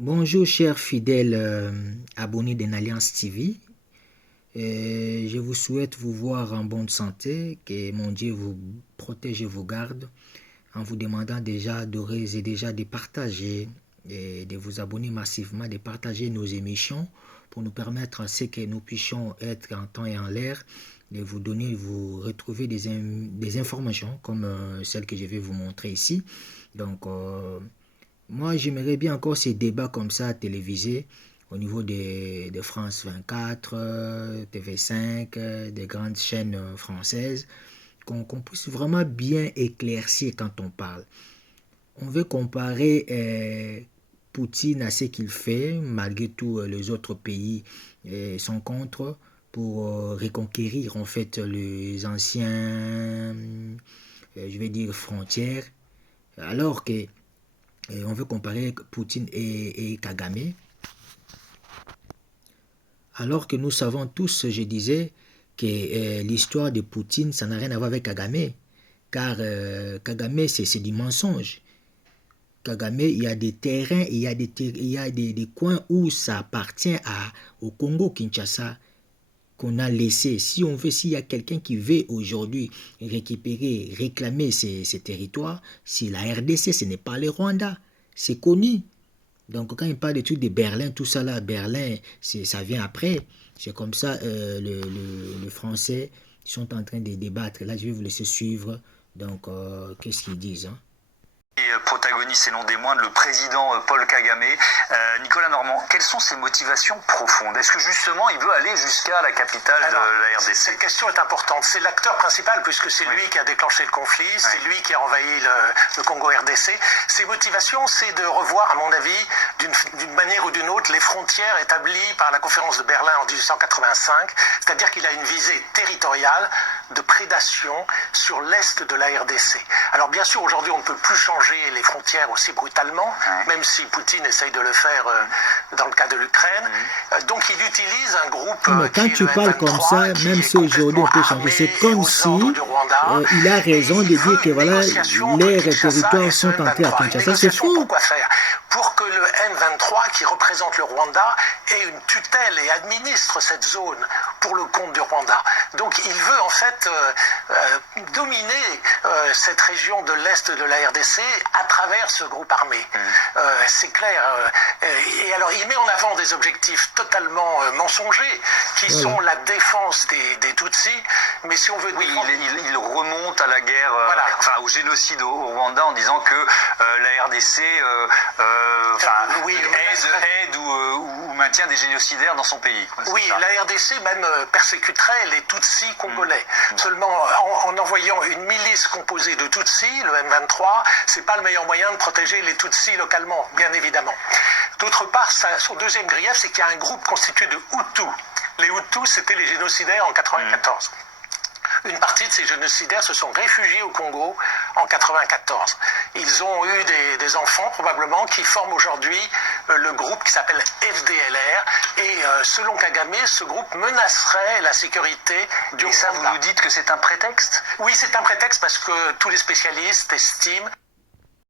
Bonjour chers fidèles abonnés d'Alliance TV. Je vous souhaite vous voir en bonne santé, que mon Dieu vous protège et vous garde, en vous demandant déjà d'ores et déjà de partager et de vous abonner massivement, de partager nos émissions pour nous permettre à ce que nous puissions être en temps et en l'air, de vous donner, vous retrouver des informations comme celles que je vais vous montrer ici. Donc, moi, j'aimerais bien encore ces débats comme ça télévisés au niveau de France 24, TV5, des grandes chaînes françaises, qu'on puisse vraiment bien éclaircir quand on parle. On veut comparer Poutine à ce qu'il fait, malgré tout les autres pays sont contre pour reconquérir en fait les anciens, je vais dire, frontières, alors que on veut comparer Poutine et Kagame, alors que nous savons tous, je disais, que l'histoire de Poutine, ça n'a rien à voir avec Kagame, car Kagame, c'est du mensonge. Kagame, il y a des terrains, des coins où ça appartient au Congo, Kinshasa, qu'on a laissé. Si on veut, s'il y a quelqu'un qui veut aujourd'hui récupérer, réclamer ces territoires, c'est la RDC, ce n'est pas le Rwanda. C'est connu. Donc quand il parle des trucs de Berlin, tout ça là, Berlin, ça vient après. C'est comme ça, le français, ils sont en train de débattre. Là, je vais vous laisser suivre. Donc, qu'est-ce qu'ils disent, hein? Protagoniste et non des moindres, le président Paul Kagame. Nicolas Normand, quelles sont ses motivations profondes? Est-ce que justement il veut aller jusqu'à la capitale de la RDC? Cette question est importante. C'est l'acteur principal puisque c'est lui qui a déclenché le conflit, c'est lui qui a envahi le Congo RDC. Ses motivations, c'est de revoir, à mon avis, d'une manière ou d'une autre, les frontières établies par la conférence de Berlin en 1885. C'est-à-dire qu'il a une visée territoriale de prédation sur l'est de la RDC. Alors bien sûr, aujourd'hui, on ne peut plus changer les frontières aussi brutalement, même si Poutine essaye de le faire dans le cas de l'Ukraine. Donc il utilise un groupe mais quand tu parles comme ça, même si aujourd'hui on peut changer, c'est comme si il a raison de dire que voilà, les territoires sont entrés à Kinshasa, c'est faux. Pourquoi faire? Pour que le M23, qui représente le Rwanda, ait une tutelle et administre cette zone pour le compte du Rwanda. Donc il veut en fait dominer cette région de l'Est de la RDC à travers ce groupe armé. C'est clair. Et alors il met en avant des objectifs totalement mensongers, qui sont la défense des Tutsis, mais si on veut... Oui, il remonte à la guerre, enfin au génocide au Rwanda en disant que la RDC aide ou maintient des génocidaires dans son pays. Oui, la RDC même persécuterait les Tutsis congolais. Seulement, en envoyant une milice composée de Tutsis, le M23, c'est pas le meilleur moyen de protéger les Tutsis localement, bien évidemment. D'autre part, son deuxième grief, c'est qu'il y a un groupe constitué de Hutus. Les Hutus, c'était les génocidaires en 1994. Une partie de ces génocidaires se sont réfugiés au Congo en 1994. Ils ont eu des enfants probablement qui forment aujourd'hui le groupe qui s'appelle FDLR et selon Kagame, ce groupe menacerait la sécurité du Rwanda. Et ça, vous nous dites que c'est un prétexte? Oui, c'est un prétexte parce que tous les spécialistes estiment